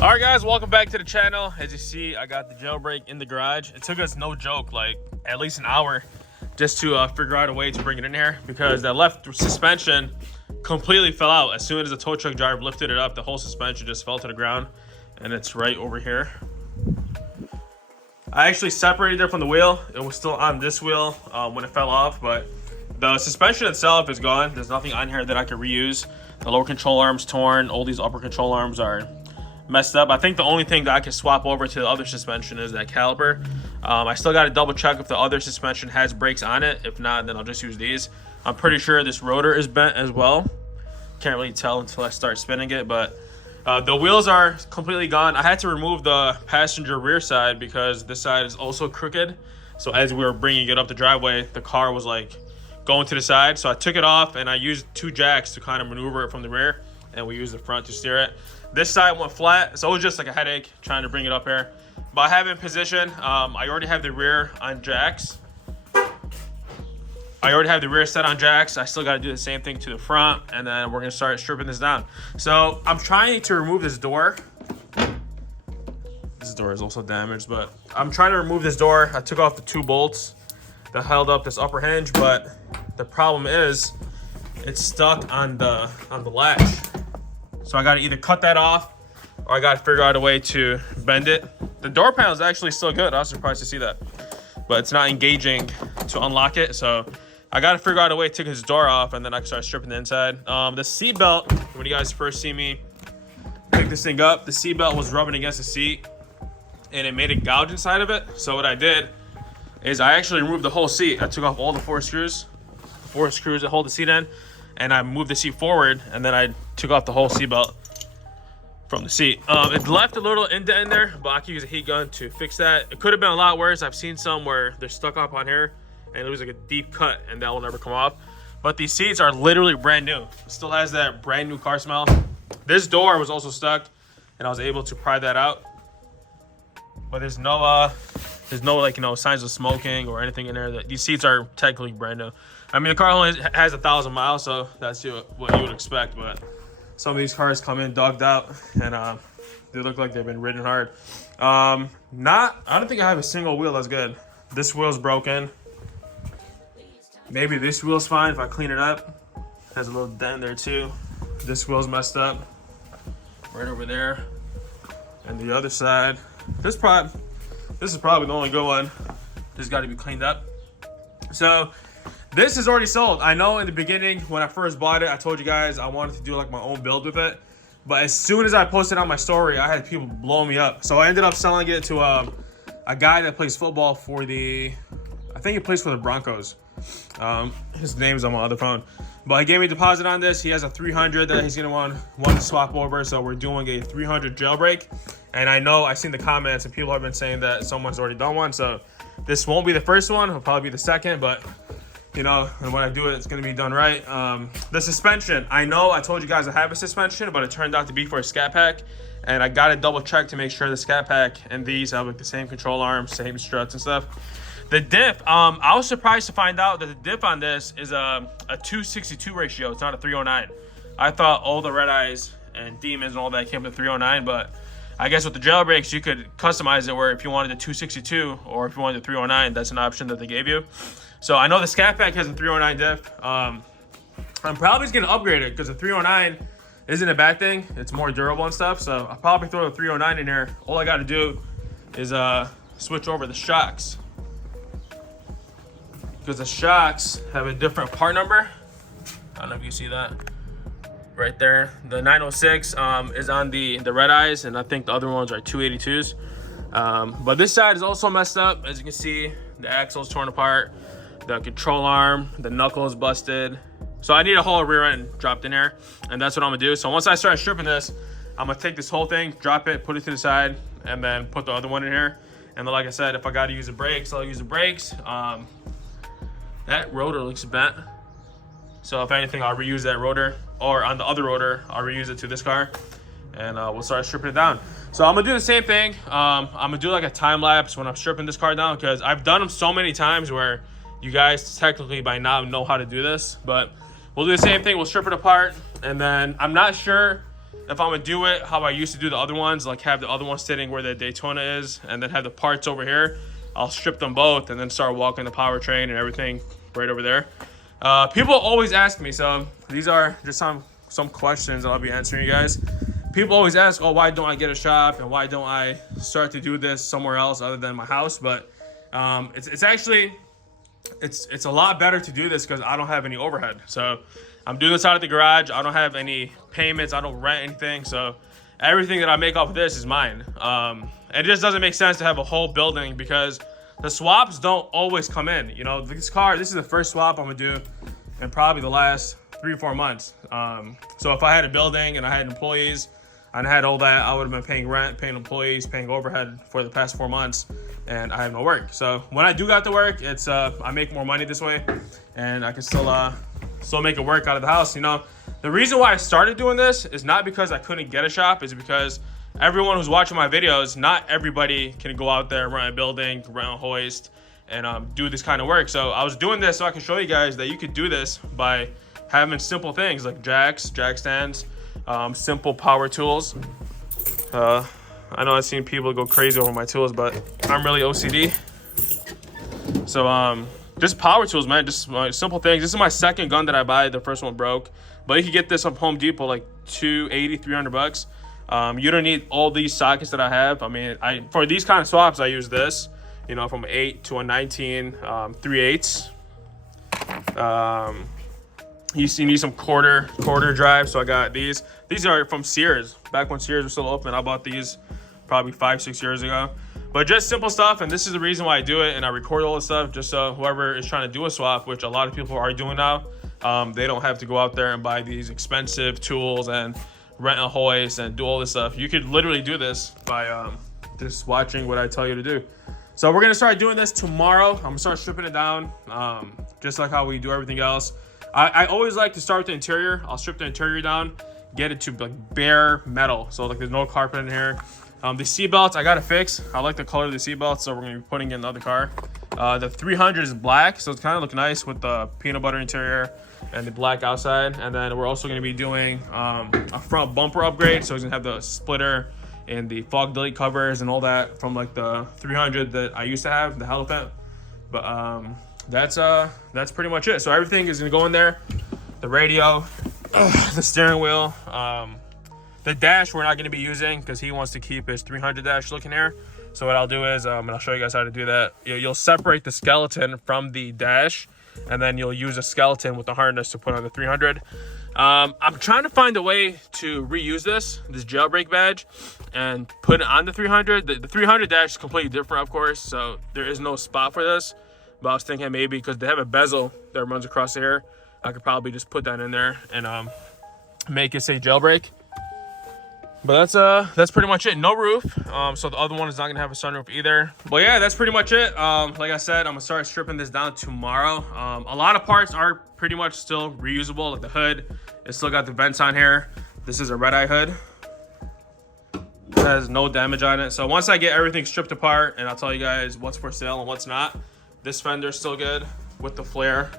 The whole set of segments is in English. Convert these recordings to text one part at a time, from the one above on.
Alright guys, welcome back to the channel. As you see, I got the jailbreak in the garage. It took us, no joke, like at least an hour just to figure out a way to bring it in here, because that left suspension completely fell out. As soon as the tow truck driver lifted it up, the whole suspension just fell to the ground, and it's right over here. I actually separated it from the wheel. It was still on this wheel when it fell off, but the suspension itself is gone. There's nothing on here that I could reuse. The lower control arm's torn. All these upper control arms are messed up. I think the only thing that I can swap over to the other suspension is that caliper. I still got to double check if the other suspension has brakes on it. If not, then I'll just use these. I'm pretty sure this rotor is bent as well. Can't really tell until I start spinning it, but the wheels are completely gone. I had to remove the passenger rear side because this side is also crooked. So as we were bringing it up the driveway, the car was like going to the side. So I took it off and I used two jacks to kind of maneuver it from the rear, and we used the front to steer it. This side went flat, so it was just like a headache trying to bring it up here. But I have it in position. I already have the rear on jacks. I already have the rear set on jacks. I still got to do the same thing to the front, and then we're gonna start stripping this down. So I'm trying to remove this door. This door is also damaged, but I'm trying to remove this door. I took off the two bolts that held up this upper hinge, but the problem is it's stuck on the latch. So I got to either cut that off, or I got to figure out a way to bend it. The door panel is actually still good. I was surprised to see that, but it's not engaging to unlock it. So I got to figure out a way to take this door off, and then I can start stripping the inside. The seat belt, when you guys first see me pick this thing up, the seat belt was rubbing against the seat, and it made a gouge inside of it. So what I did is I actually removed the whole seat. I took off all the four screws that hold the seat in, and I moved the seat forward, and then I took off the whole seat belt from the seat. It left a little indent in there, but I can use a heat gun to fix that. It could have been a lot worse. I've seen some where they're stuck up on here and it was like a deep cut, and that will never come off. But these seats are literally brand new. It still has that brand new car smell. This door was also stuck, and I was able to pry that out. But there's no like, you know, signs of smoking or anything in there. These seats are technically brand new. I mean, the car only has 1,000 miles, so that's what you would expect. But some of these cars come in dogged out, and they look like they've been ridden hard. I don't think I have a single wheel that's good. This wheel's broken. Maybe this wheel's fine if I clean it up. Has a little dent there too. This wheel's messed up right over there, and the other side. This is probably the only good one. This got to be cleaned up. So this is already sold. I know in the beginning when I first bought it, I told you guys I wanted to do like my own build with it. But as soon as I posted on my story, I had people blow me up. So I ended up selling it to a guy that plays football for I think he plays for the Broncos. His name's on my other phone. But he gave me a deposit on this. He has a 300 that he's gonna want to swap over. So we're doing a 300 jailbreak. And I know I've seen the comments and people have been saying that someone's already done one. So this won't be the first one. It'll probably be the second, but you know, and when I do it, it's gonna be done right. The suspension, I know I told you guys I have a suspension, but it turned out to be for a scat pack. And I got to double check to make sure the scat pack and these have like the same control arms, same struts and stuff. The diff, I was surprised to find out that the diff on this is a 262 ratio. It's not a 309. I thought all the Redeyes and Demons and all that came with 309, but I guess with the jailbreaks, you could customize it where if you wanted a 262 or if you wanted a 309, that's an option that they gave you. So I know the scat pack has a 309 diff. I'm probably just gonna upgrade it because the 309 isn't a bad thing. It's more durable and stuff. So I'll probably throw the 309 in here. All I gotta do is switch over the shocks, because the shocks have a different part number. I don't know if you see that right there. The 906 is on the Redeyes, and I think the other ones are 282s. But this side is also messed up. As you can see, the axle's torn apart, the control arm, the knuckle is busted. So I need a whole rear end dropped in here, and that's what I'm gonna do. So once I start stripping this, I'm gonna take this whole thing, drop it, put it to the side, and then put the other one in here. And then, like I said, if I gotta use the brakes, I'll use the brakes. That rotor looks bent. So if anything, I'll reuse that rotor, or on the other rotor, I'll reuse it to this car, and we'll start stripping it down. So I'm gonna do the same thing. I'm gonna do like a time lapse when I'm stripping this car down, because I've done them so many times where you guys technically by now know how to do this, but we'll do the same thing. We'll strip it apart, and then I'm not sure if I'm gonna do it how I used to do the other ones, like have the other one sitting where the Daytona is, and then have the parts over here. I'll strip them both and then start walking the powertrain and everything right over there. People always ask me, so these are just some questions that I'll be answering you guys. People always ask, oh, why don't I get a shop, and why don't I start to do this somewhere else other than my house? But it's actually a lot better to do this because I don't have any overhead. So I'm doing this out of the garage. I don't have any payments. I don't rent anything. So everything that I make off of this is mine. It just doesn't make sense to have a whole building because the swaps don't always come in. You know, this is the first swap I'm gonna do in probably the last 3 or 4 months. So if I had a building and I had employees and I had all that, I would have been paying rent, paying employees, paying overhead for the past 4 months, and I have no work. So when I do got to work, it's I make more money this way, and I can still make it work out of the house. You know, the reason why I started doing this is not because I couldn't get a shop, is because everyone who's watching my videos, not everybody can go out there, rent a building, rent a hoist, and do this kind of work. So I was doing this so I can show you guys that you could do this by having simple things like jacks, jack stands, simple power tools. I know I've seen people go crazy over my tools, but I'm really OCD. So just power tools, man, just simple things. This is my second gun that I buy. The first one broke, but you can get this from Home Depot like $280, $300. You don't need all these sockets that I have. I mean, for these kind of swaps, I use this, you know, from 8 to a 19, 3/8. You need some quarter drive, so I got these. These are from Sears. Back when Sears was still open, I bought these probably 5-6 years ago. But just simple stuff, and this is the reason why I do it, and I record all this stuff just so whoever is trying to do a swap, which a lot of people are doing now, they don't have to go out there and buy these expensive tools and rent a hoist and do all this stuff. You could literally do this by just watching what I tell you to do. So we're gonna start doing this tomorrow. I'm gonna start stripping it down, just like how we do everything else. I always like to start with the interior. I'll strip the interior down, get it to like bare metal, so like there's no carpet in here. The seat belts I gotta fix. I like the color of the seat belts, so we're gonna be putting it in the other car. The 300 is black, so it's kind of look nice with the peanut butter interior and the black outside. And then we're also gonna be doing a front bumper upgrade, so it's gonna have the splitter and the fog delete covers and all that from like the 300 that I used to have, the Halophant. But that's pretty much it. So everything is gonna go in there. The radio, the steering wheel, the dash we're not gonna be using because he wants to keep his 300 dash looking here. So what I'll do is, and I'll show you guys how to do that. You'll separate the skeleton from the dash, and then you'll use a skeleton with the harness to put on the 300. I'm trying to find a way to reuse this Jailbreak badge and put it on the 300. The 300 dash is completely different, of course, so there is no spot for this. But I was thinking maybe because they have a bezel that runs across here, I could probably just put that in there and make it say Jailbreak. But that's pretty much it. No roof, so the other one is not gonna have a sunroof either. But yeah, that's pretty much it. Like I said, I'm gonna start stripping this down tomorrow. A lot of parts are pretty much still reusable. Like the hood, it's still got the vents on here. This is a Redeye hood. It has no damage on it. So once I get everything stripped apart, and I'll tell you guys what's for sale and what's not. This fender's still good with the flare.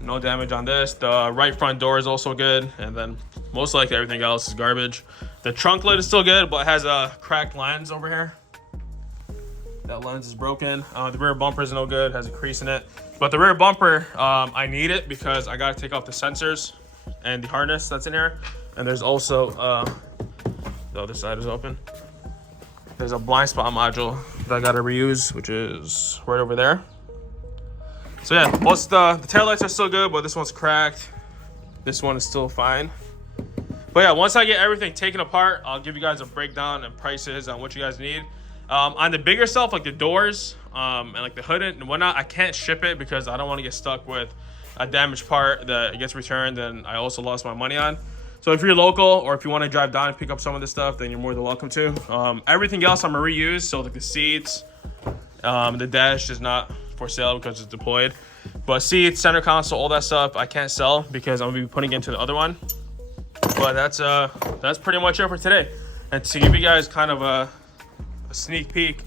No damage on this. The right front door is also good, and then most likely everything else is garbage. The trunk lid is still good, but it has a cracked lens over here. That lens is broken. The rear bumper is no good, has a crease in it. But the rear bumper, I need it because I gotta take off the sensors and the harness that's in here. And there's also, the other side is open. There's a blind spot module that I gotta reuse, which is right over there. So yeah, most the taillights are still good, but this one's cracked. This one is still fine. But yeah, once I get everything taken apart, I'll give you guys a breakdown and prices on what you guys need. On the bigger stuff, like the doors and like the hood and whatnot, I can't ship it because I don't want to get stuck with a damaged part that gets returned, then I also lost my money on. So if you're local or if you want to drive down and pick up some of this stuff, then you're more than welcome to. Everything else I'm gonna reuse, so like the seats, the dash is not for sale because it's deployed. But seats, center console, all that stuff I can't sell because I'm gonna be putting it into the other one. But that's pretty much it for today. And to give you guys kind of a sneak peek,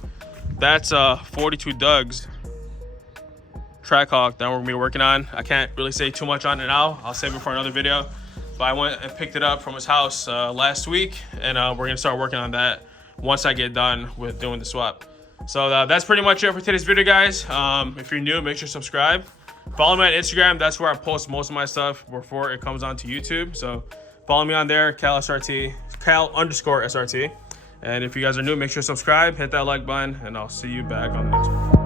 that's 42 Doug's Trackhawk that we're gonna be working on. I can't really say too much on it now. I'll save it for another video. But I went and picked it up from his house last week, and we're gonna start working on that once I get done with doing the swap. So that's pretty much it for today's video, guys. If you're new, make sure to subscribe. Follow me on Instagram. That's where I post most of my stuff before it comes onto YouTube. So follow me on there, Cal_SRT. And if you guys are new, make sure to subscribe, hit that like button, and I'll see you back on the next one.